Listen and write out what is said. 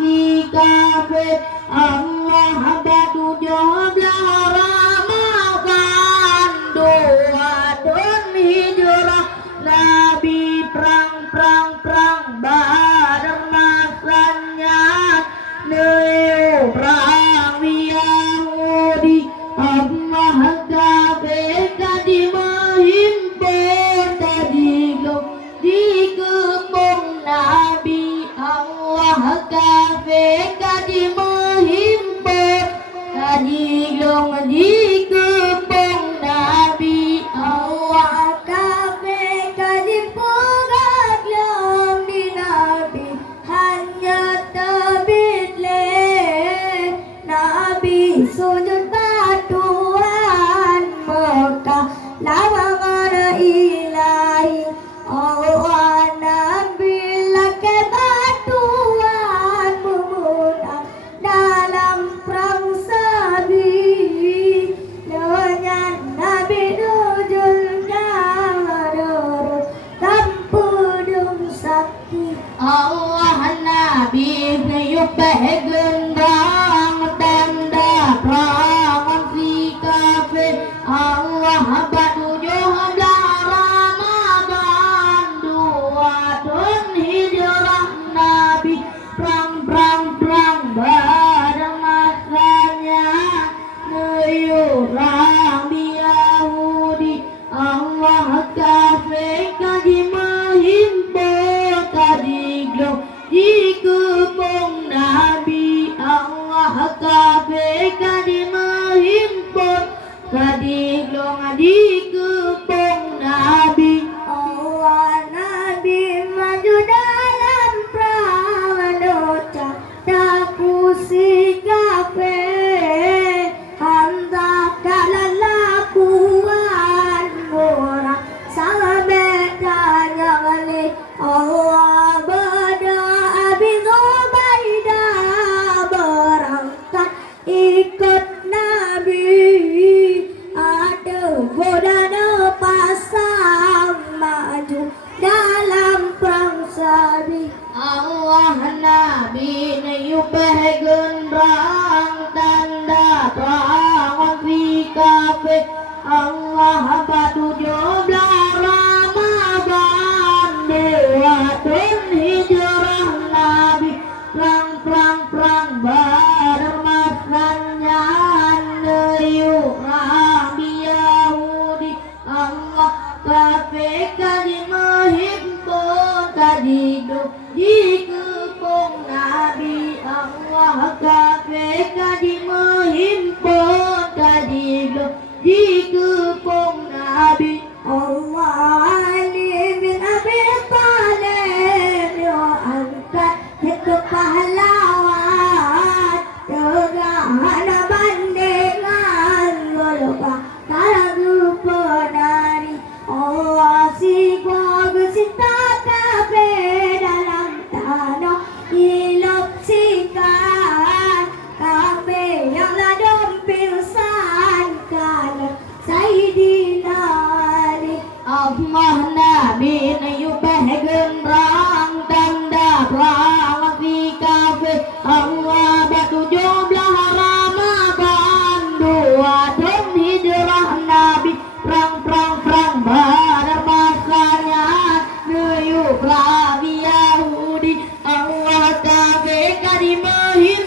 fi kafe Allah batu joblah ramakan duatun hijrah Nabi perang Badar masanya neu perang Yahudi Allah kafe kadi menghimpun tadi di kebun Nabi Allah kafe kadi menghimpun tadi di kebun Nabi Allah kafe kadi pegat di Nabi hanya tebit Nabi sujud batuan Mekah lawangan ilahi Allah Nabi lake batuan memunang dalam perang sabi dengan Nabi nujulnya darur tampudung sakti Allah Nabi nyupeh gendang tanda perang si kafe Allah batu johdah Ramadan duatun hijrah Nabi perang Badar masanya neyurang Yahudi Allah kafe kaji menghimpun tadi di kebun Nabi Allah kafe kaji menghimpun tadi di kebun Nabi Allah Nabi maju dalam perang docah daku si kafe Hamzah kalah lakuan murah sampai tanya kali Allah berdoa bin Ubaidah berangkat ikut Nabi ada godana pasang maju dalam perang sabi Allah Nabi nyupeh gendrang tanda perang fi kafe Allah batu joblah Ramadan duatun hijrah Nabi perang Badar masanya neyurang Yahudi Allah kafe kadi menghimpun tadi di kebun Nabi Allah kafe kadi menghimpun tadi di kebun Nabi Allah Ali bin Abi Thalib angkat itu pahlawan tegak bandingan lupa kalau penari Allah si gua gesita kafe dalam tanah hidup sikat kafe yang ladom pingsan kanan Sayyidina Ali Allah Nabi nyupeh gendrang tanda perang fi kafe Allah batu joblah Ramadan duatun hijrah Nabi perang Badar masanya neyurang Yahudi Allah kafe kadi menghimpun